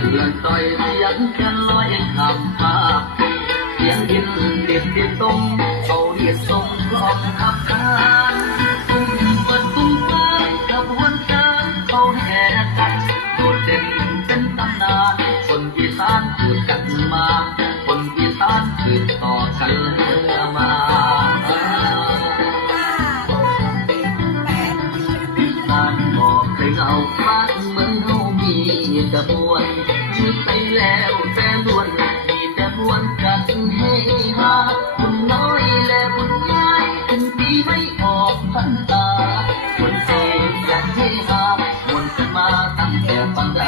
เลื่อนต่อยเสียงแค่ลอยคำภาพเสียงดินเด็ดเด็ดตรงเขาเรียกทรงกลองขับคานตุ้มเปิดตุ้มฟ้าขบวนเดินเขาแห่กันโดดเด่นเป็นตำนานคนอีสานคือกันมา คนอีสานคือต่อกันเรือมาบ้านบอกเคยเอาบ้า แต่บวนมีไปแล้วแต่ล้วนมีแต่บวนกันเฮฮาคุณน้อยและคุณยายเป็นปีไม่ออกพันตาคนเจ็บอยากเฮฮาวนกันมาตั้งแต่ปันใด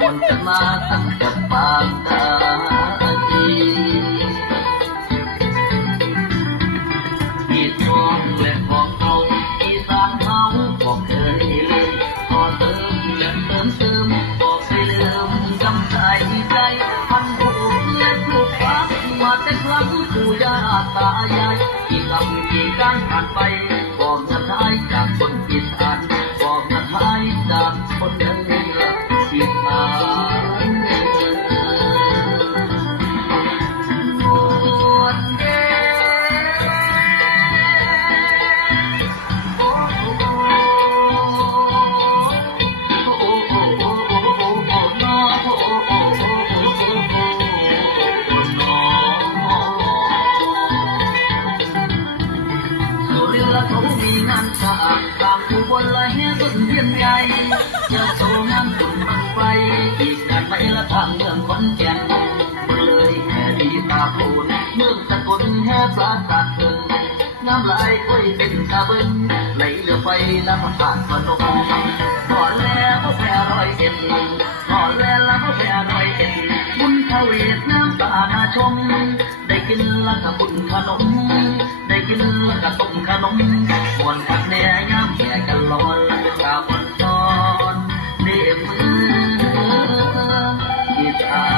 วนกันมาตั้งแต่ปาง ตายายกี่คำกี่การผ่านไปบอกจะทายจาก ทางเมืองขอนแก่นเลยแห่ดีตาโพนเมืองสกลแห่ปราสาทเงินน้ำลายก้อยเป็นกาเบิ้นไหลเรือไฟน้ำผ่านพนมกอแล้วพ่อแพ้รอยเอ็นก่อนแล้วพ่อแพ้รอยเอ็นบุญพระเวทน้ำตามาชม ได้กินละกับบุญขนม ได้กินละกับต้มขนมมวนพักแน่ย่ำแก่กันร้อน time.